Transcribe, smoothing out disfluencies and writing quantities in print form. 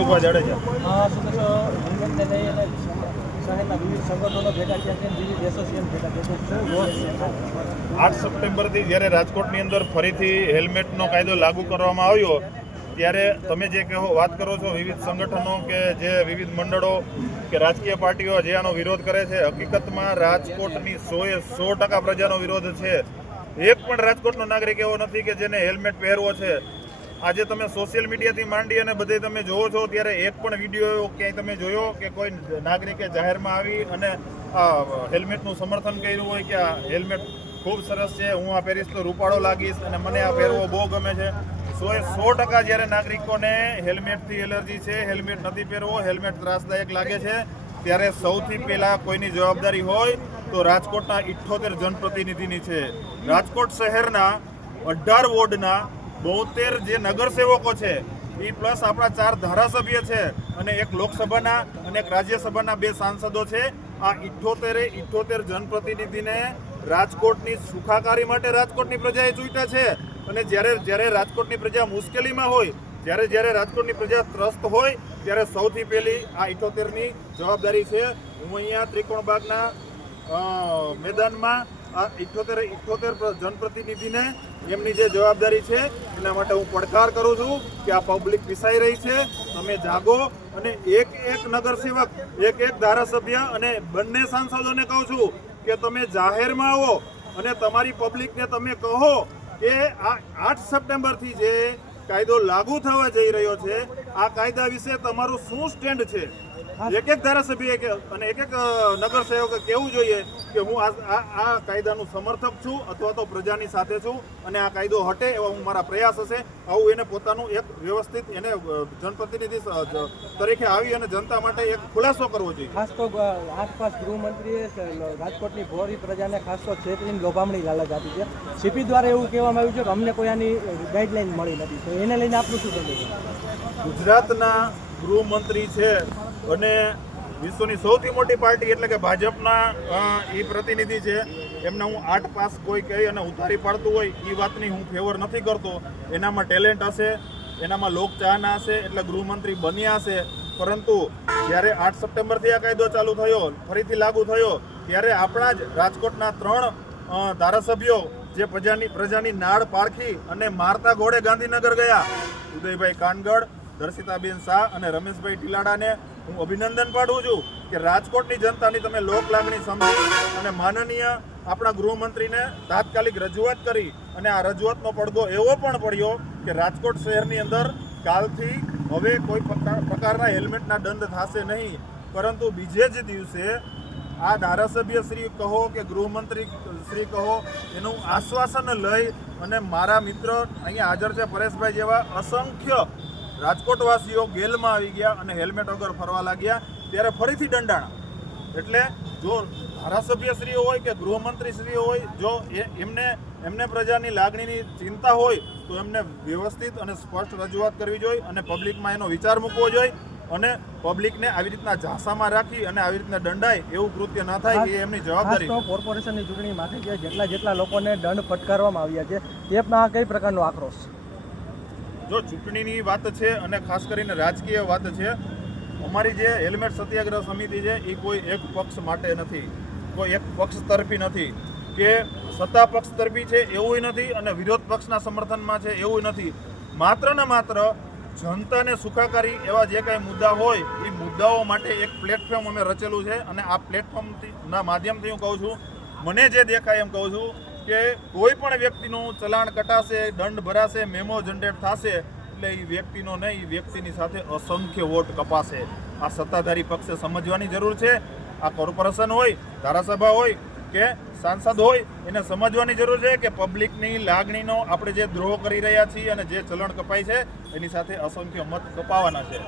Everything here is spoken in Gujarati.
જીતુભાઈ જાડેજા. શું કહેશો, હેલ્મેટને લઈ અને શહેરના વિવિધ સંગઠનો ભેગા થયા છે, વિવિધ એસોસિએશન ભેગા થયા છે, શું રોષ છે? 8 સપ્ટેમ્બરથી જ્યારે રાજકોટની અંદર ફરીથી હેલ્મેટનો કાયદો લાગુ કરવામાં આવ્યો ત્યારે તમે જે વાત કરો છો, વિવિધ સંગઠનો કે જે વિવિધ મંડળો કે રાજકીય પાર્ટીઓ જે આનો વિરોધ કરે છે, હકીકતમાં રાજકોટની 100% પ્રજાનો વિરોધ છે. એક પણ રાજકોટનો નાગરિક એવો નથી કે જેને હેલ્મેટ પહેરવો છે. આજે તમે સોશિયલ મીડિયાથી માંડી અને બધે તમે જોવો છો ત્યારે એક પણ વિડીયો ક્યાંય તમે જોયો કે કોઈ નાગરિકે જાહેરમાં આવી અને હેલ્મેટનું સમર્થન કર્યું હોય કે આ હેલ્મેટ ખૂબ સરસ છે, હું આ પહેરીશ તો રૂપાળો લાગીશ અને મને આ પહેરવો બહુ ગમે છે. 100% જ્યારે નાગરિકોને હેલ્મેટથી એલર્જી છે, હેલ્મેટ નથી પહેરવો, હેલ્મેટ ત્રાસદાયક લાગે છે, ત્યારે સૌથી પહેલાં કોઈની જવાબદારી હોય તો રાજકોટના 78 જનપ્રતિનિધિની છે. રાજકોટ શહેરના 18 વોર્ડના 72 જે નગરસેવકો છે એ પ્લસ આપણા 4 ધારાસભ્ય છે અને એક લોકસભાના અને એક રાજ્યસભાના 2 સાંસદો છે. આ 78 જનપ્રતિનિધિને રાજકોટની સુખાકારી માટે રાજકોટની પ્રજાએ ચૂંટ્યા છે. અને જ્યારે રાજકોટની પ્રજા મુશ્કેલીમાં હોય, જ્યારે રાજકોટની પ્રજા ત્રસ્ત હોય ત્યારે સૌથી પહેલી આ 78ની જવાબદારી છે. હું અહીંયા ત્રિકોણબાગના મેદાનમાં આ 78 જનપ્રતિનિધિને એમની જે જવાબદારી છે એના માટે હું પડકાર કરું છું કે આ પબ્લિક પીસાઈ રહી છે, તમે જાગો અને એક નગરસેવક, એક ધારાસભ્ય અને બંને સાંસદોને કહું છું કે તમે જાહેરમાં આવો અને તમારી પબ્લિકને તમે કહો કે આ 8 સપ્ટેમ્બરથી જે કાયદો લાગુ થવા જઈ રહ્યો છે આ કાયદા વિશે તમારું શું સ્ટેન્ડ છે. એક ધારાસભ્ય અને એક નગરસેવકે કહેવું જોઈએ કે હું આ કાયદાનું સમર્થક છું અથવા તો પ્રજાની સાથે છું અને આ કાયદો હટે એવા હું મારા પ્રયાસ હશે. આવું એને પોતાનું એક વ્યવસ્થિત એને જનપ્રતિનિધિ તરીકે આવી અને જનતા માટે એક ખુલાસો કરવો જોઈએ. ખાસ તો આસપાસ ગૃહમંત્રીએ રાજકોટની ભોરી પ્રજાને ખાસ તો છેતરીને લોભામણી લાલચ આપી છે. સીપી દ્વારા એવું કહેવામાં આવ્યું છે કે અમને કોઈ આની ગાઈડલાઈન મળી નથી, તો એને લઈને આપનું શું કહેવું છે? ગુજરાતના ગૃહમંત્રી છે અને વિશ્વની સૌથી મોટી પાર્ટી એટલે કે ભાજપના એ પ્રતિનિધિ છે, એમને હું 8 પાસ કોઈ કહી અને ઉતારી પાડતું હોય એ વાતની હું ફેવર નથી કરતો. એનામાં ટેલેન્ટ હશે, એનામાં લોકચાહના હશે એટલે ગૃહમંત્રી બન્યા હશે. પરંતુ જ્યારે 8 સપ્ટેમ્બરથી આ કાયદો ચાલુ થયો, ફરીથી લાગુ થયો, ત્યારે આપણા જ રાજકોટના 3 ધારાસભ્યો જે પ્રજાની નાળ પારખી અને મારતા ઘોડે ગાંધીનગર ગયા, ઉદયભાઈ કાનગડ, દર્શિતાબેન શાહ અને રમેશભાઈ ટીલાડાને હું અભિનંદન પાઠવું છું કે રાજકોટની જનતાની તમે લોક લાગણી સમજી અને માનનીય આપણા ગૃહમંત્રીને તાત્કાલિક રજૂઆત કરી અને આ રજૂઆતનો પડઘો એવો પણ પડ્યો કે રાજકોટ શહેરની અંદર કાલથી હવે કોઈ પ્રકારના હેલ્મેટના દંડ થશે નહીં. પરંતુ બીજે જ દિવસે આ ધારાસભ્ય શ્રી કહો કે ગૃહમંત્રી શ્રી કહો એનું આશ્વાસન લઈ અને મારા મિત્ર અહીંયા હાજર છે પરેશભાઈ જેવા અસંખ્ય રાજકોટવાસીઓ ગેલમાં આવી ગયા અને હેલ્મેટ વગર ફરવા લાગ્યા. ત્યારે ફરીથી દંડાણા. એટલે જો ધારાસભ્યશ્રીઓ હોય કે ગૃહમંત્રીશ્રીઓ હોય, જો એમને પ્રજાની લાગણીની ચિંતા હોય તો એમને વ્યવસ્થિત અને સ્પષ્ટ રજૂઆત કરવી જોઈએ અને પબ્લિકમાં એનો વિચાર મૂકવો જોઈએ અને પબ્લિકને આવી રીતના ઝાંસામાં રાખી અને આવી રીતના દંડાય એવું કૃત્ય ન થાય એ એમની જવાબદારી. કોર્પોરેશનની ચૂંટણી માટે જેટલા લોકોને દંડ ફટકારવામાં આવ્યા છે તેમાં કઈ પ્રકારનો આક્રોશ? જો ચૂંટણીની વાત છે અને ખાસ કરીને રાજકીય વાત છે, અમારી જે હેલ્મેટ સત્યાગ્રહ સમિતિ છે એ કોઈ એક પક્ષ માટે નથી, કોઈ એક પક્ષ તરફી નથી કે સત્તા પક્ષ તરફી છે એવું નથી અને વિરોધ પક્ષના સમર્થનમાં છે એવું નથી. માત્ર ને માત્ર જનતાને સુખાકારી એવા જે કાંઈ મુદ્દા હોય એ મુદ્દાઓ માટે એક પ્લેટફોર્મ અમે રચેલું છે અને આ પ્લેટફોર્મના માધ્યમથી હું કહું છું, મને જે દેખાય એમ કહું છું કે કોઈ પણ વ્યક્તિનું ચલાણ કટાશે, દંડ ભરાશે, મેમો જનરેટ થશે એટલે એ વ્યક્તિનો નહીં, એ વ્યક્તિની સાથે અસંખ્ય વોટ કપાશે. આ સત્તાધારી પક્ષે સમજવાની જરૂર છે. આ કોર્પોરેશન હોય, ધારાસભા હોય કે સાંસદ હોય, એને સમજવાની જરૂર છે કે પબ્લિકની લાગણીનો આપણે જે દ્રોહ કરી રહ્યા છીએ અને જે ચલણ કપાય છે એની સાથે અસંખ્ય મત કપાવાના છે.